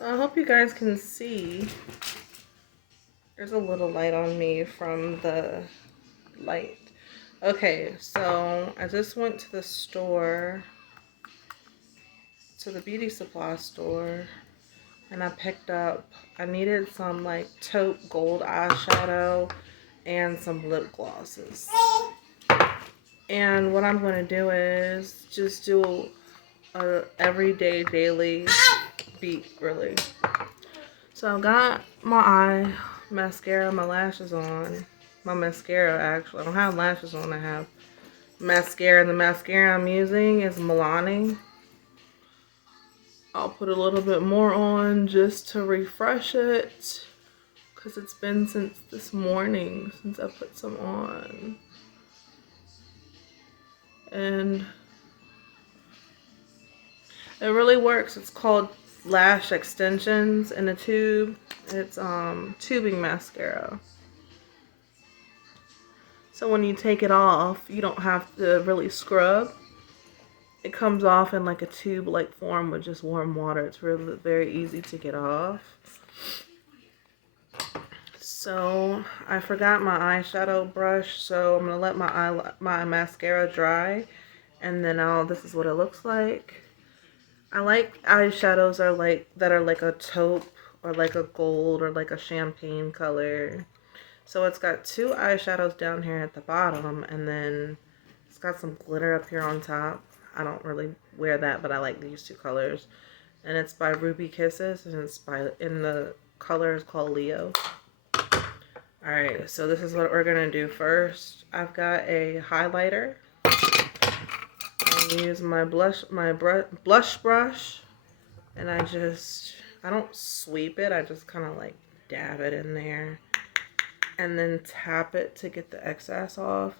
So I hope you guys can see. There's a little light on me from the light. Okay, so I just went to the store, to the beauty supply store, and I picked up, I needed some like taupe gold eyeshadow and some lip glosses. And what I'm going to do is just do a everyday, daily beat, really. So I got my eye mascara, my lashes on. My mascara, actually. I don't have lashes on. I have mascara. The mascara I'm using is Milani. I'll put a little bit more on just to refresh it, because it's been since this morning since I put some on. And it really works. It's called Lash Extensions in a tube. It's tubing mascara. So when you take it off, you don't have to really scrub. It comes off in like a tube-like form with just warm water. It's really very easy to get off. So I forgot my eyeshadow brush, so I'm gonna let my mascara dry, and then this is what it looks like. I like eyeshadows that are like a taupe or like a gold or like a champagne color. So it's got two eyeshadows down here at the bottom, and then it's got some glitter up here on top. I don't really wear that, but I like these two colors. And it's by Ruby Kisses, and the color is called Leo. Alright, so this is what we're gonna do first. I've got a highlighter. I use my blush brush, and I don't sweep it, I just kind of like dab it in there and then tap it to get the excess off.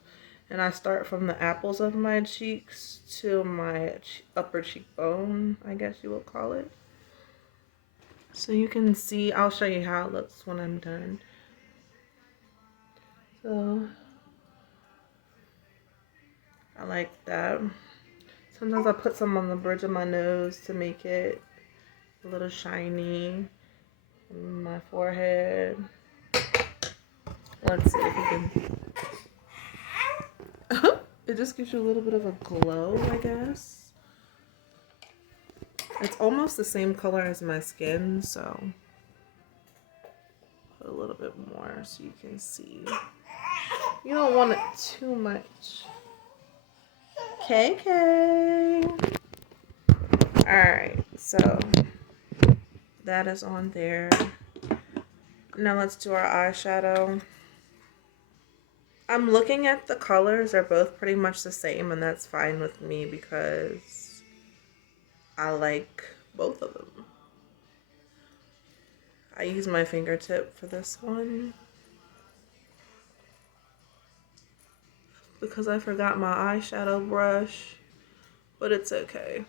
And I start from the apples of my cheeks to my upper cheekbone, I guess you would call it. So you can see, I'll show you how it looks when I'm done. So I like that. Sometimes I put some on the bridge of my nose to make it a little shiny. On my forehead. Let's see if you can. It just gives you a little bit of a glow, I guess. It's almost the same color as my skin, so put a little bit more so you can see. You don't want it too much. KK. Alright, so that is on there. Now let's do our eyeshadow. I'm looking at the colors. They're both pretty much the same, and that's fine with me because I like both of them. I use my fingertip for this one because I forgot my eyeshadow brush, but it's okay.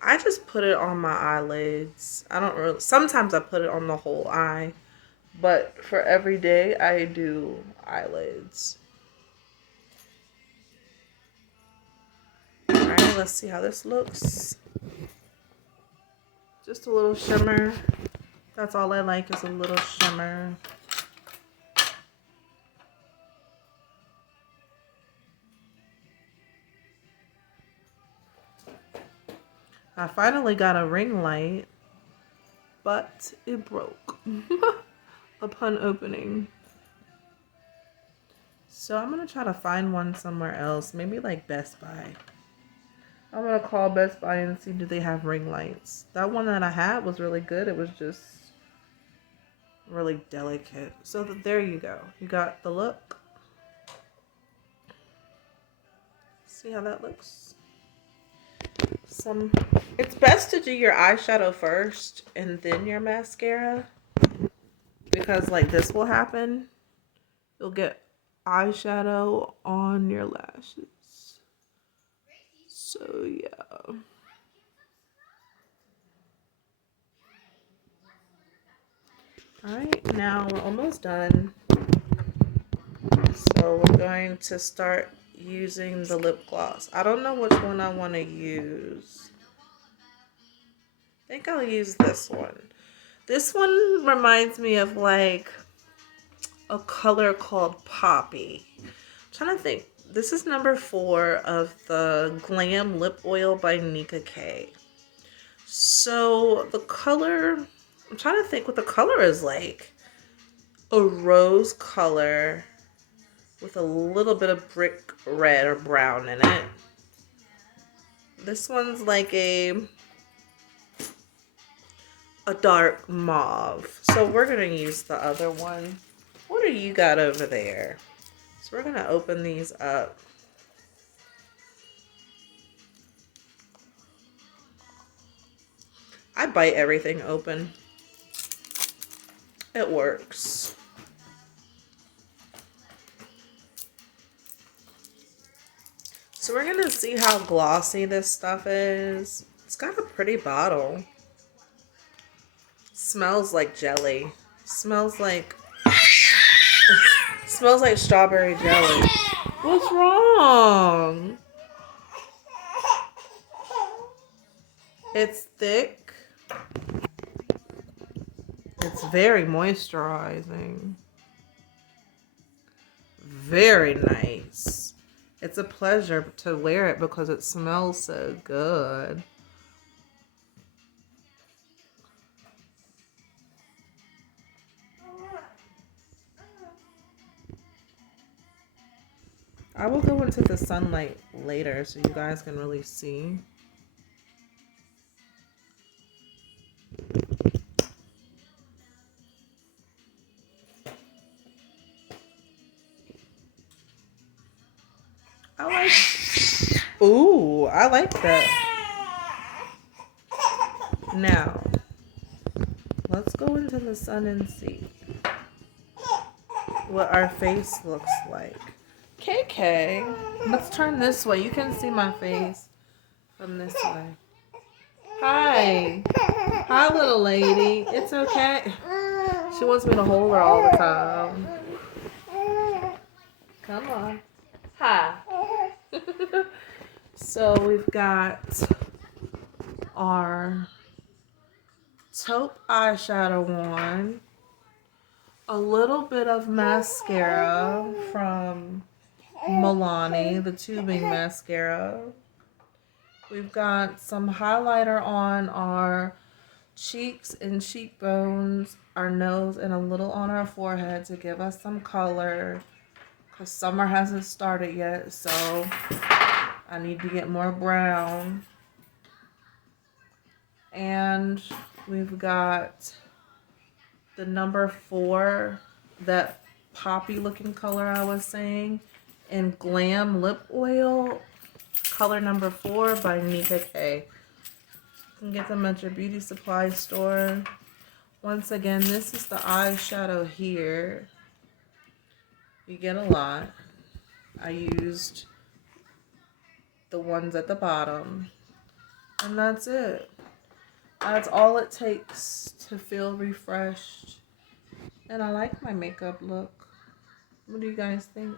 I just put it on my eyelids. Sometimes I put it on the whole eye, but for every day I do eyelids. Alright, let's see how this looks. Just a little shimmer. That's all I like, is a little shimmer. I finally got a ring light, but it broke upon opening. So I'm going to try to find one somewhere else, maybe like Best Buy. I'm going to call Best Buy and see do they have ring lights. That one that I had was really good. It was just really delicate. So there you go. You got the look. See how that looks? It's best to do your eyeshadow first and then your mascara, because like this will happen. You'll get eyeshadow on your lashes. So yeah. Alright, now we're almost done. So we're going to start using the lip gloss. I don't know which one I want to use. I think I'll use this one. This one reminds me of like a color called Poppy. I'm trying to think. This is number 4 of the Glam Lip Oil by Nika K. So the color, I'm trying to think what the color is like. A rose color with a little bit of brick red or brown in it. This one's like a dark mauve. So we're going to use the other one. What do you got over there? So we're going to open these up. I bite everything open. It works. So we're going to see how glossy this stuff is. It's got a pretty bottle. Smells like jelly. Smells like smells like strawberry jelly. What's wrong? It's thick. It's very moisturizing. Very nice. It's a pleasure to wear it because it smells so good. I will go into the sunlight later so you guys can really see. Ooh, I like that. Now, let's go into the sun and see what our face looks like. KK, let's turn this way. You can see my face from this way. Hi. Hi, little lady. It's okay. She wants me to hold her all the time. Come on. Hi. So we've got our taupe eyeshadow on, a little bit of mascara from Milani, the tubing mascara. We've got some highlighter on our cheeks and cheekbones, our nose, and a little on our forehead to give us some color because summer hasn't started yet, so I need to get more brown. And we've got the number 4, that poppy looking color I was saying, in Glam Lip Oil, color number 4 by Nika K. You can get them at your beauty supply store. Once again, this is the eyeshadow here. You get a lot. I used the ones at the bottom. And that's it. That's all it takes to feel refreshed. And I like my makeup look. What do you guys think?